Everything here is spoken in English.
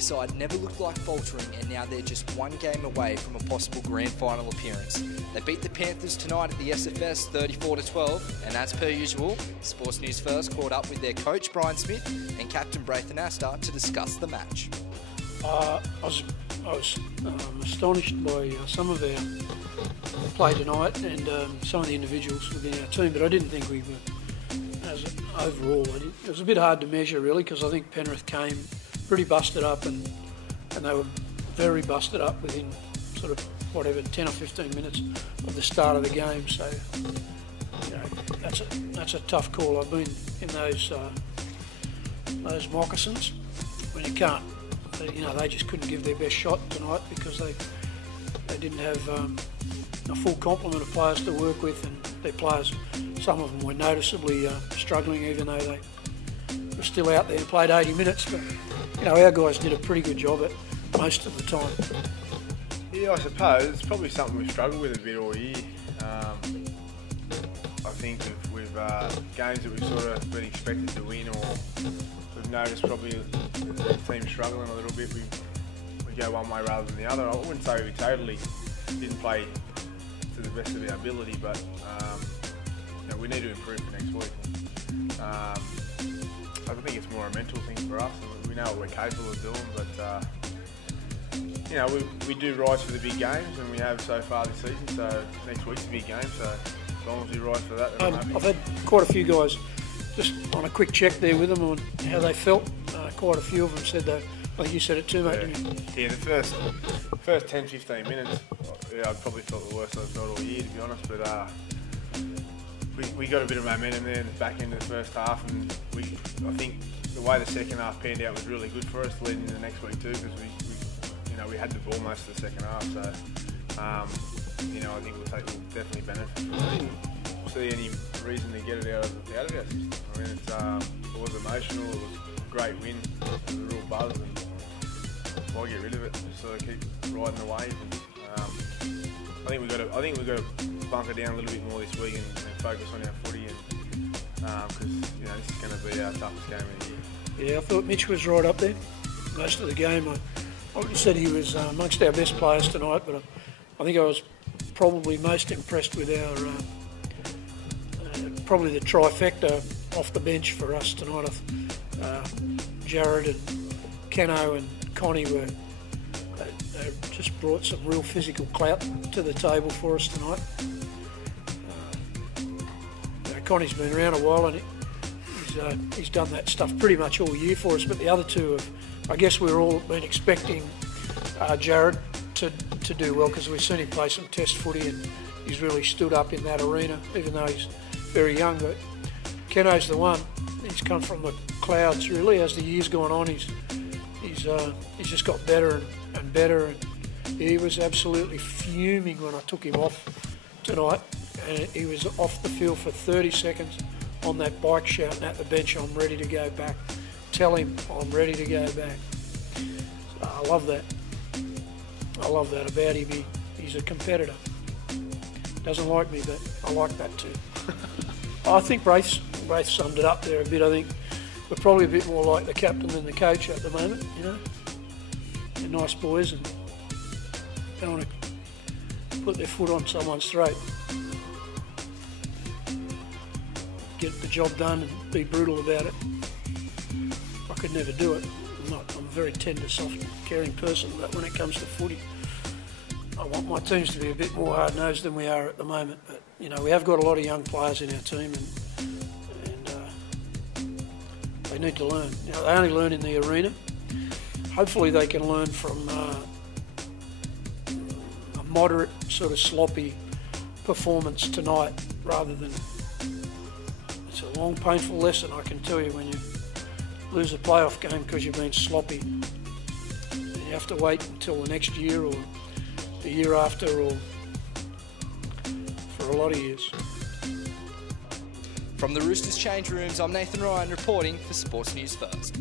Their side never looked like faltering, and now they're just one game away from a possible grand final appearance. They beat the Panthers tonight at the SFS 34-12, and as per usual, Sports News First caught up with their coach Brian Smith and captain Braithen Astor to discuss the match. I was astonished by some of our play tonight and some of the individuals within our team, but I didn't think we were, overall, it was a bit hard to measure really, because I think Penrith came pretty busted up and they were very busted up within sort of whatever 10 or 15 minutes of the start of the game. So you know, that's a tough call. I've been in those moccasins when you can't. You know, they just couldn't give their best shot tonight because they didn't have a full complement of players to work with, and their players, some of them were noticeably struggling, even though they were still out there and played 80 minutes. But you know, our guys did a pretty good job at most of the time. Yeah, I suppose it's probably something we've struggled with a bit all year. I think with games that we've sort of been expected to win, or we've noticed probably the team struggling a little bit, we go one way rather than the other. I wouldn't say we totally didn't play to the best of our ability, but you know, we need to improve for next week. I think it's more a mental thing for us. We know what we're capable of doing, but you know, we do rise for the big games, and we have so far this season. So next week's a big game. So as long as we rise for that, then I'm happy. I've had quite a few guys just on a quick check there with them on how they felt. Quite a few of them said that. I think you said it too, mate. Yeah, the first 10-15 minutes, yeah, I probably felt the worst I've felt all year, to be honest. But we got a bit of momentum there in the back end of the first half, and I think the way the second half panned out was really good for us leading into the next week too, because we had the ball most of the second half. So you know, I think we'll definitely benefit from it. I didn't see any reason to get it out of our system. I mean, it was emotional. It was a great win. It was a real buzz, and why get rid of it? Just sort of keep riding the wave. And, I think we've got to bunker down a little bit more this week and focus on our footy, and because you know, this is going to be our toughest game of the year. Yeah, I thought Mitch was right up there most of the game. I wouldn't have said he was amongst our best players tonight, but I think I was probably most impressed with our probably the trifecta off the bench for us tonight. Jared and Keno and Connie they just brought some real physical clout to the table for us tonight. Connie's been around a while, and he's done that stuff pretty much all year for us, but the other two have, I guess we've all been expecting Jared to do well, because we've seen him play some test footy and he's really stood up in that arena, even though he's very young. But Keno's the one. He's come from the clouds really. As the years gone on, he's just got better and better. And he was absolutely fuming when I took him off tonight, and he was off the field for 30 seconds on that bike shouting at the bench, "I'm ready to go back. Tell him I'm ready to go back." So I love that. I love that about him. He's a competitor. Doesn't like me, but I like that too. I think Braith summed it up there a bit. I think we're probably a bit more like the captain than the coach at the moment. You know, they're nice boys and don't want to put their foot on someone's throat. Get the job done and be brutal about it. I could never do it. I'm a very tender, soft, caring person, but when it comes to footy, I want my teams to be a bit more hard-nosed than we are at the moment. But you know, we have got a lot of young players in our team, and they need to learn. You know, they only learn in the arena. Hopefully, they can learn from a moderate, sort of sloppy performance tonight, rather than. It's a long, painful lesson, I can tell you, when you lose a playoff game because you've been sloppy. You have to wait until the next year or the year after, or for a lot of years. From the Roosters change rooms, I'm Nathan Ryan reporting for Sports News First.